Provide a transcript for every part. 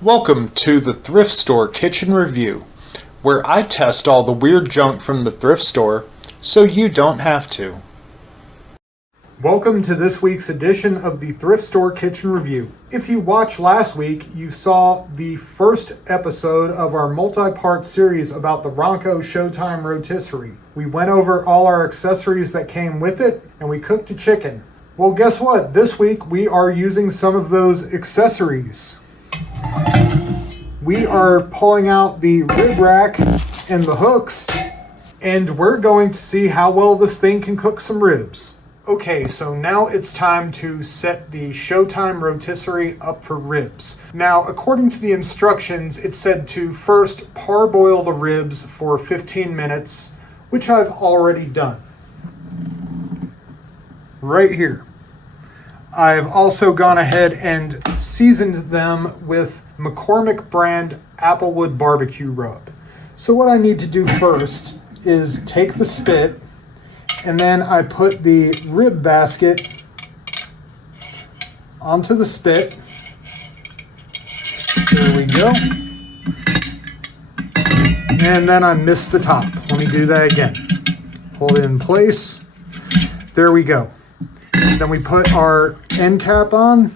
Welcome to the Thrift Store Kitchen Review, where I test all the weird junk from the thrift store so you don't have to. Welcome to this week's edition of the Thrift Store Kitchen Review. If you watched last week, you saw the first episode of our multi-part series about the Ronco Showtime Rotisserie. We went over all our accessories that came with it, and we cooked a chicken. Well, guess what? This week we are using some of those accessories. We are pulling out the rib rack and the hooks, and we're going to see how well this thing can cook some ribs. Okay, so now it's time to set the Showtime Rotisserie up for ribs. Now, according to the instructions, it said to first parboil the ribs for 15 minutes, which I've already done. Right here. I've also gone ahead and seasoned them with McCormick brand Applewood barbecue rub. So what I need to do first is take the spit, and then I put the rib basket onto the spit. There we go. And then I missed the top. Let me do that again. Hold it in place. There we go. Then we put our end cap on.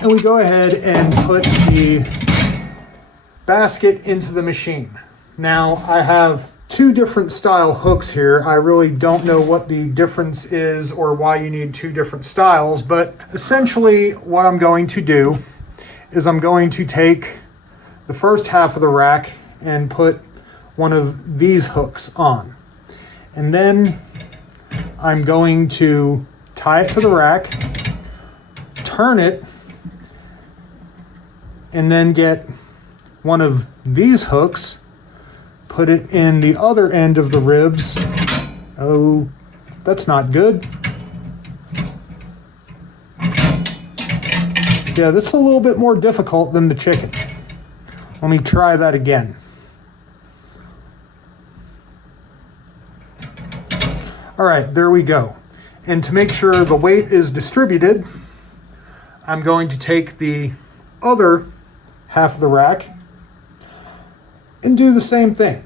And we go ahead and put the basket into the machine. Now, I have two different style hooks here. I really don't know what the difference is or why you need two different styles, but essentially what I'm going to do is I'm going to take the first half of the rack and put one of these hooks on. And then I'm going to tie it to the rack, turn it, and then get one of these hooks, put it in the other end of the ribs. Oh, that's not good. Yeah, this is a little bit more difficult than the chicken. Let me try that again. All right, there we go. And to make sure the weight is distributed, I'm going to take the other half of the rack and do the same thing,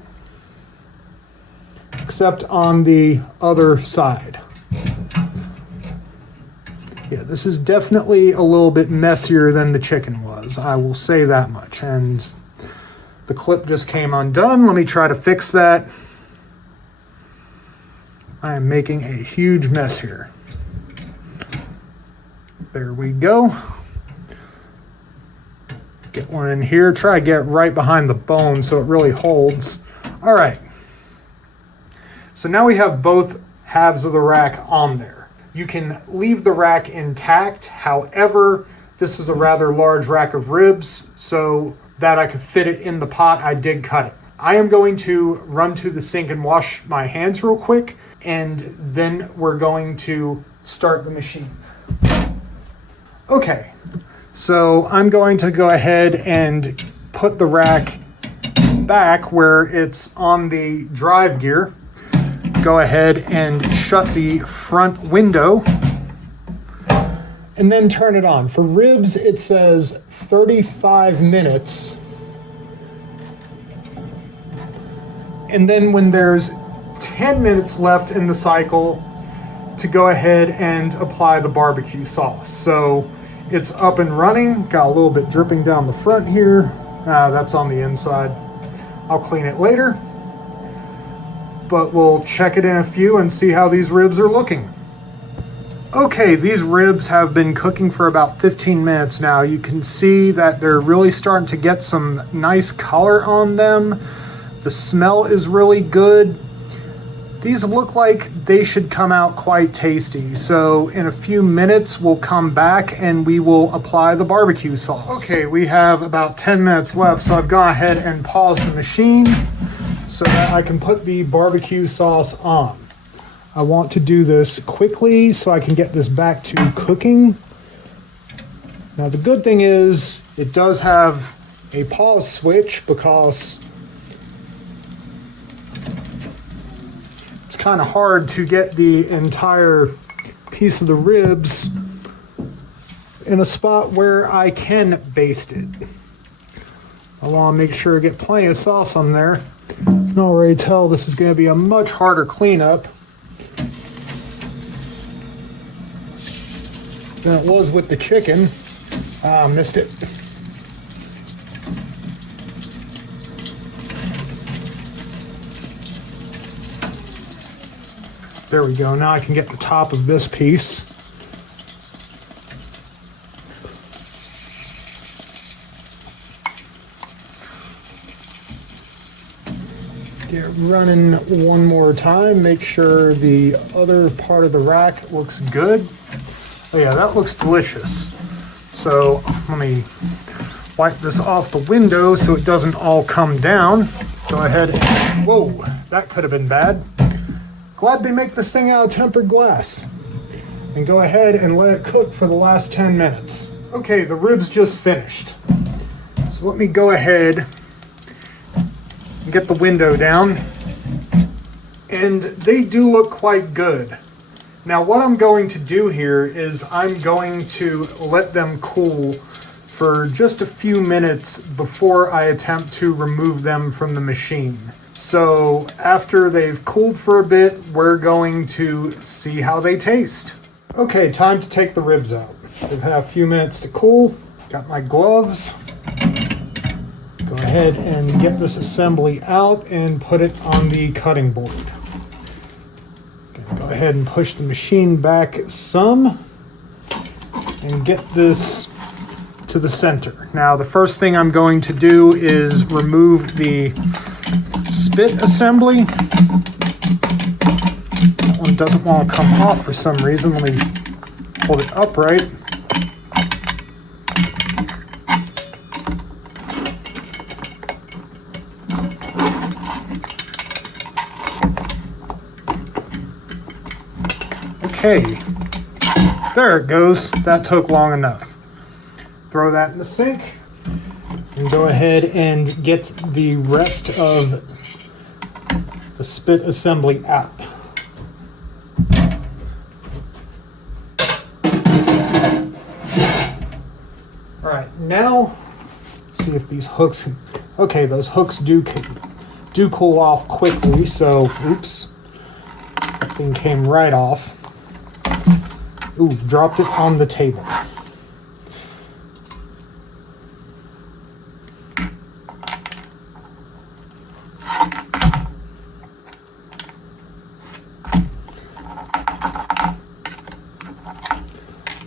except on the other side. Yeah, this is definitely a little bit messier than the chicken was, I will say that much. And the clip just came undone. Let me try to fix that. I am making a huge mess here. There we go. Get one in here. Try to get right behind the bone so it really holds. All right. So now we have both halves of the rack on there. You can leave the rack intact. However, this was a rather large rack of ribs, so that I could fit it in the pot, I did cut it. I am going to run to the sink and wash my hands real quick, and then we're going to start the machine. Okay, so I'm going to go ahead and put the rack back where it's on the drive gear. Go ahead and shut the front window and then turn it on. For ribs, it says 35 minutes. And then when there's 10 minutes left in the cycle, to go ahead and apply the barbecue sauce. So it's up and running. Got a little bit dripping down the front here. That's on the inside. I'll clean it later, but we'll check it in a few and see how these ribs are looking. Okay, these ribs have been cooking for about 15 minutes now. You can see that they're really starting to get some nice color on them. The smell is really good. These look like they should come out quite tasty. So in a few minutes, we'll come back and we will apply the barbecue sauce. Okay, we have about 10 minutes left, so I've gone ahead and paused the machine so that I can put the barbecue sauce on. I want to do this quickly so I can get this back to cooking. Now the good thing is it does have a pause switch because it's kind of hard to get the entire piece of the ribs in a spot where I can baste it. I want to make sure I get plenty of sauce on there. I can already tell this is going to be a much harder cleanup than it was with the chicken. Ah, missed it. There we go. Now I can get the top of this piece. Get running one more time. Make sure the other part of the rack looks good. Oh yeah, that looks delicious. So let me wipe this off the window so it doesn't all come down. Go ahead. Whoa, that could have been bad. Glad they make this thing out of tempered glass. And go ahead and let it cook for the last 10 minutes. Okay, the ribs just finished. So let me go ahead and get the window down. And they do look quite good. Now what I'm going to do here is I'm going to let them cool for just a few minutes before I attempt to remove them from the machine. So after they've cooled for a bit, we're going to see how they taste. Okay, time to take the ribs out. They've had a few minutes to cool. Got my gloves. Go ahead and get this assembly out and put it on the cutting board. Go ahead and push the machine back some and get this to the center. Now the first thing I'm going to do is remove the spit assembly. That one doesn't want to come off for some reason. Let me hold it upright. Okay, there it goes. That took long enough. Throw that in the sink and go ahead and get the rest of the spit assembly out. All right, now see if these hooks. Okay, those hooks do cool off quickly. So, oops, that thing came right off. Ooh, dropped it on the table.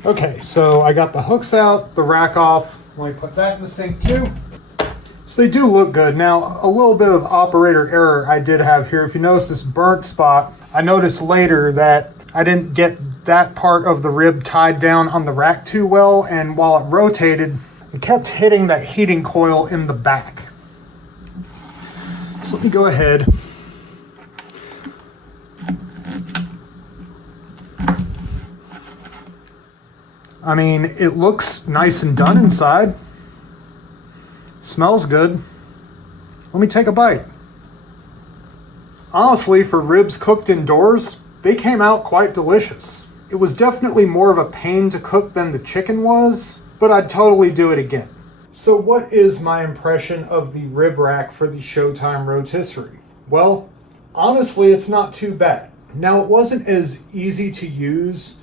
Okay, so I got the hooks out, the rack off. Let me put that in the sink too. So they do look good. Now, a little bit of operator error I did have here. If you notice this burnt spot, I noticed later that I didn't get that part of the rib tied down on the rack too well, and while it rotated, it kept hitting that heating coil in the back. So let me go ahead. I mean, it looks nice and done inside. Smells good. Let me take a bite. Honestly, for ribs cooked indoors, they came out quite delicious. It was definitely more of a pain to cook than the chicken was, but I'd totally do it again. So what is my impression of the rib rack for the Showtime Rotisserie? Well, honestly, it's not too bad. Now, it wasn't as easy to use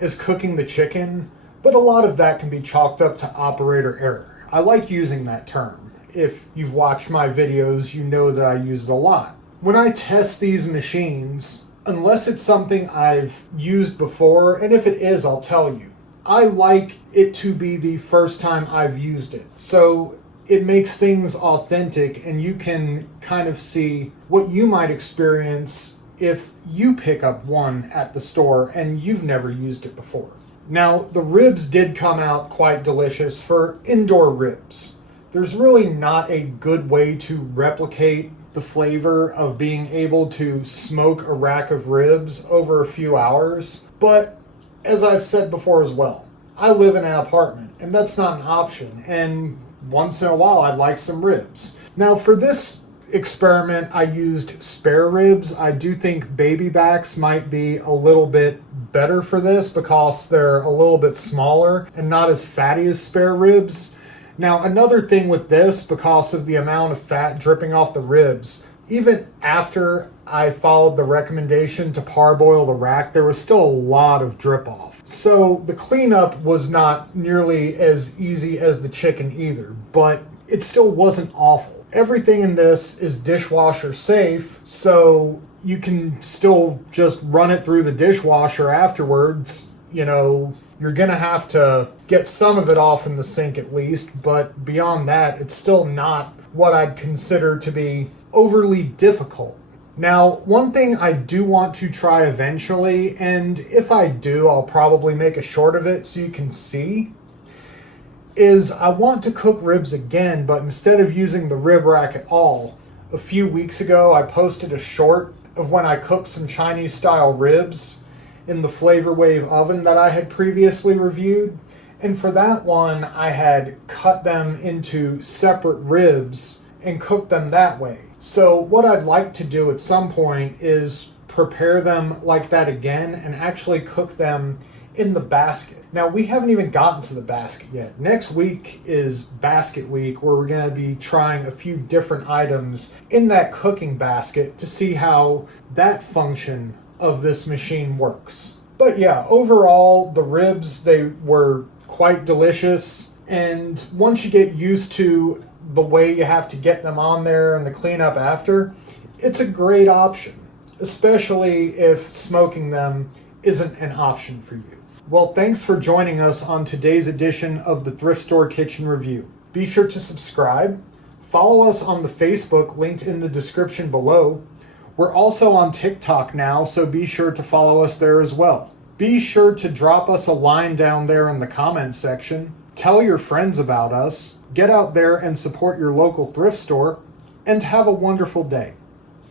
as cooking the chicken, but a lot of that can be chalked up to operator error. I like using that term. If you've watched my videos, you know that I use it a lot. When I test these machines, unless it's something I've used before, and if it is, I'll tell you, I like it to be the first time I've used it. So it makes things authentic, and you can kind of see what you might experience if you pick up one at the store and you've never used it before. Now, the ribs did come out quite delicious for indoor ribs. There's really not a good way to replicate the flavor of being able to smoke a rack of ribs over a few hours. But as I've said before as well, I live in an apartment and that's not an option. And once in a while, I'd like some ribs. Now for this experiment, I used spare ribs. I do think baby backs might be a little bit better for this because they're a little bit smaller and not as fatty as spare ribs. Now, another thing with this, because of the amount of fat dripping off the ribs, even after I followed the recommendation to parboil the rack, there was still a lot of drip off. So the cleanup was not nearly as easy as the chicken either, but it still wasn't awful. Everything in this is dishwasher safe, so you can still just run it through the dishwasher afterwards. You know, you're gonna have to get some of it off in the sink at least, but beyond that, it's still not what I'd consider to be overly difficult. Now, one thing I do want to try eventually, and if I do, I'll probably make a short of it so you can see, is I want to cook ribs again, but instead of using the rib rack at all. A few weeks ago, I posted a short of when I cooked some Chinese style ribs in the Flavor Wave oven that I had previously reviewed. And for that one, I had cut them into separate ribs and cooked them that way. So what I'd like to do at some point is prepare them like that again and actually cook them in the basket. Now, we haven't even gotten to the basket yet. Next week is basket week, where we're going to be trying a few different items in that cooking basket to see how that function of this machine works. But yeah, overall, the ribs, they were quite delicious. And once you get used to the way you have to get them on there and the cleanup after, it's a great option, especially if smoking them isn't an option for you. Well, thanks for joining us on today's edition of the Thrift Store Kitchen Review. Be sure to subscribe. Follow us on the Facebook linked in the description below. We're also on TikTok now, so be sure to follow us there as well. Be sure to drop us a line down there in the comments section. Tell your friends about us. Get out there and support your local thrift store, and have a wonderful day.